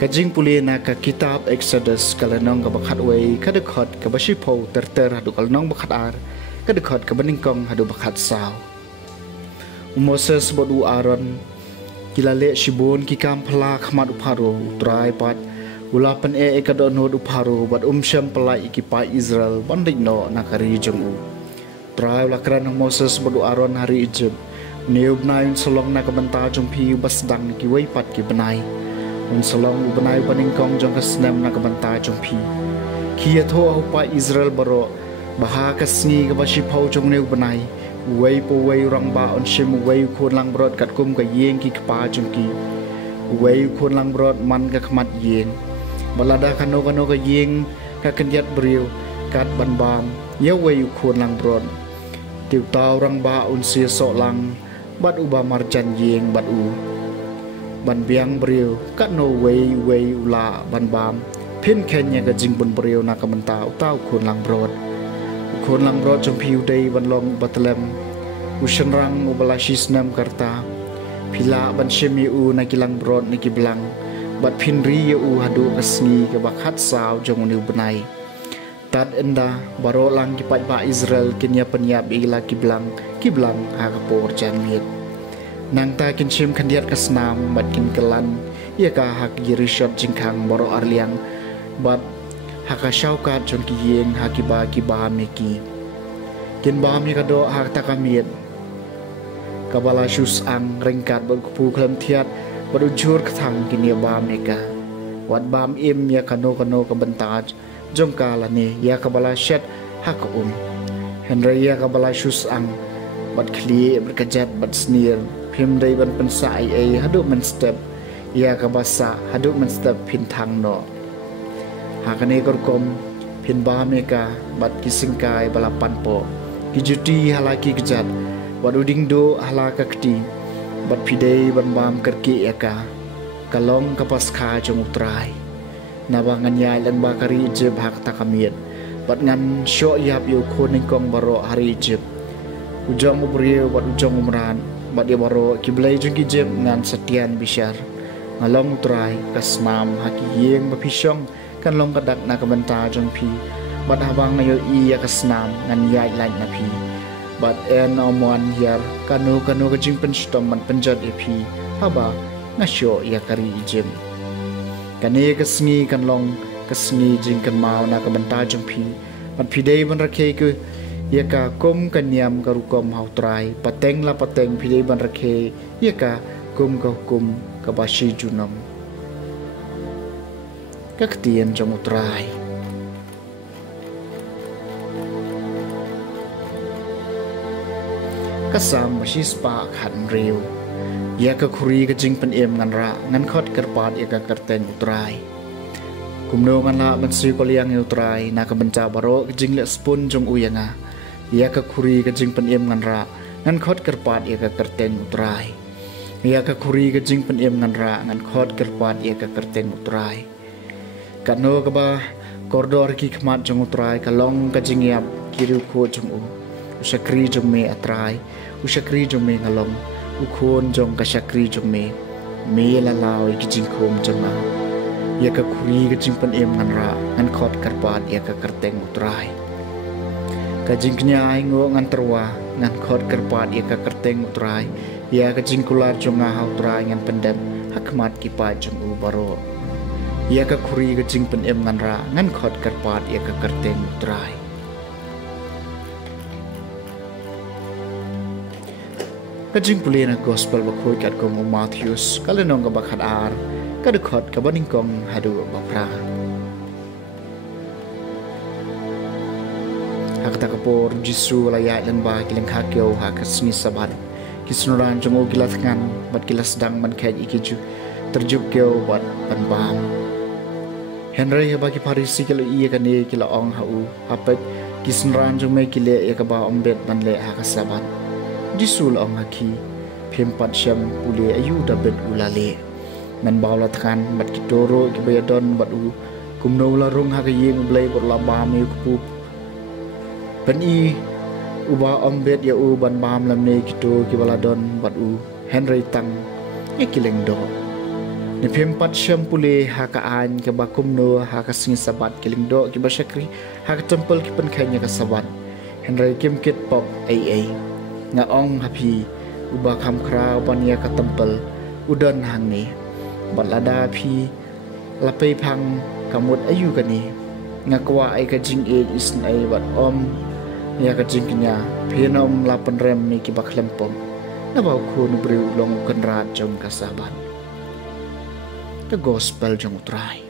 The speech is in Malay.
Kajing puli na ka kitab Exodus kalanong kabakat way kadekot kabasipo terter hadu kalanong bakat ar kadekot kabaningkong hadu bakat saw. Moses bodu Aaron kilale shibun kikam pala khamat uparo trai pat ulapan kadonod uparo bat syam pala ikipa Israel bandingno nakari jongu. Trai lakran Moses bodu Aaron hari Egypt neub nain solong nakabanta jompi basdang ki way pat ki benai. Unsalong ubanay paningkong jong kasnem na kabanta jong pi. Kia to pa Israel baro baha kasni kabasipaw jong ne ubanay. Uway po way rang ba on shim uway kun lang brod kat kum ka yeng ki kapa jong ki. Uway kun lang brod man ka kamat yeng. Balada kano ka yeng ka kenyat beriw kat ban bam ya way kun lang brod. Tiu tau rang ba on siya so lang bat uba marjan yeng bat u. Ban biang beriu kat no way ula ban bam pin kenya ka jing bun beriu na kamenta utau kun lang brod jong piu day ban long batlem usan rang ubalasis nam karta pila ban shemi u na kilang brod ni kiblang bat pin ri u hadu kasni ka bakhat saw jong uni benai tad enda baro lang kipat ba Israel kenya penyap ila kiblang ha kapor janmit nang ta kin shim kandiat kasnam bat kin kelan ia ka hak yirishot jingkang boro arliang bat haka shaukat jon ki yeng hakiba meki kin ba mi kado hak takamit kabala shus ang ringkat bat kupu klam thiat bat ujur kathang kin ya ba meka wat bam im ya kano ka bentaj jong kala ni ya kabala shet hak henry ya kabala shus ang bat khli berkajat bat sneer Pim day ban pensa ai hadu men step ia kabasa hadu men step pin thang no hakane korkom pin ba meka bat kisingkai balapan po kijuti halaki kejat bat uding do halaka kti bat pidei ban bam kerki eka kalong kapas kha jong utrai nabangan yai lan bakari jeb hak takamit bat ngan syo yap yo khoning kong baro hari jeb ujong ubriyo bat ujong umran bat dia baro kiblai jung kijem ngan setian bisyar ngalong utrai kasnam haki yeng bapisong kan long kadak na kabanta jong pi bat habang na yo iya kasnam ngan yai lain na pi bat en omuan hiar kanu kajing penstom man penjat epi haba ngasyo iya kari ijem kane kasngi kan long kasngi jing kan mau na kabanta jong pi bat pidei ban rakhe ke ia ka kum kanyam karukom hautrai pateng pidei ban rakhe ia ka kum kabasi junam kaktian jong utrai kasam masis pa khan riu ia ka khuri ka jing pen em ngan ra ngan khot kerpat ia ka kerten utrai kumno ngan la man si koliang utrai na ka benca baro jing le spun jong uyanga ia ka khuri ka jing pen em ngan ra ngan khot kerpat ia ka kerten utrai ia ka khuri ka jing pen em ngan ra ngan khot kerpat ia ka kerten utrai kano ka ba kordor ki khmat jong utrai ka long ka jing yap kiru kho jong usakri jong me atrai usakri jong me ngalong ukhon jong ka sakri jong me la law ki jing khom jong ma ia ka khuri ka jing pen em ngan ra ngan khot kerpat ia ka kerten utrai kajing knya ngo ngan terwa ngan khot kerpat ia ka kerteng utrai ia kajing kular jonga hautrai ngan pendem hakmat ki pa jong u baro ia ka khuri kajing pen em ngan ra ngan khot kerpat ia ka kerteng utrai kajing puli na gospel bakhoy kat kong Matthews kalenong ka bakhat ar kadukot ka baning kong hadu bapra hakta kapor jisu layak lan ba kilang hakyo hakas ni sabat kisnuran jongo gilatngan bat kilas dang man khay ikiju terjuk kyo bat panbam Henry bagi parisi kilo iya kani kila ong hau hapet kisnuran jong me kile ya ka ba ombet man le hakas sabat jisu la ong haki phempat syam puli ayu dabet ulale man bawlatkan bat kitoro kibayadon bat u kumno larung hakayeng blai bat labam kupu Peni uba ombet ya u ban bam lam ne kito kibaladon bat u Henry tang ikileng do ne phempat syam pule hakaan ke bakumno hakasing sabat kiling do ki basyakri hak temple ki pen khanya ka sabat Henry kimkit pop ai nga ong hapi uba kham kra ban ya ka temple udan hang ni bat lada phi lapai phang kamut ayu kani nga kwa ai ka jing e isn ai bat om ya ka jingnya phenom lapan rem ni ki baklempom na ba ko nu breu long kan rat jong kasaban the gospel jong utrai